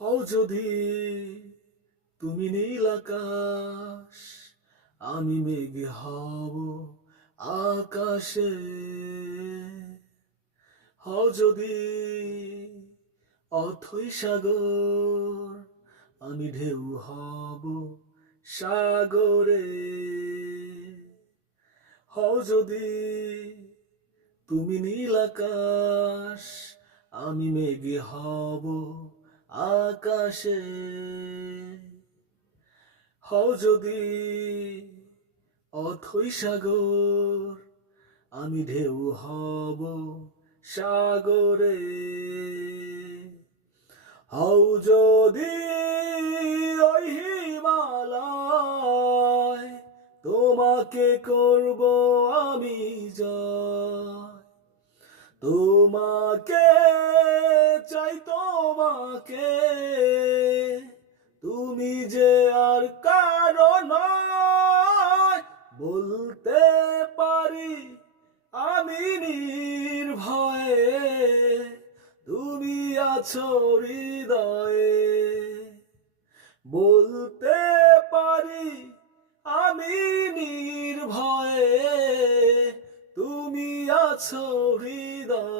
হও যদি তুমি নীল আকাশ, আমি মেঘ হব আকাশে। হও যদি অথই সাগর, আমি ঢেউ হব সাগরে। হও যদি তুমি নীল আকাশ, আমি মেঘ হব আকাশে। হও যদি অথই সাগর, আমি ঢেউ হব সাগরে। হও যদি ওই হিমালয়, তোমাকে করব আমি জয়। তোমাকে চাই, তোমাকে, তুমি যে আর কারো নয়। বলতে পারি আমি নির্ভয়ে, তুমি আছো হৃদয়ে। বলতে পারি আমি নির্ভয়ে, তুমি আছো হৃদয়ে।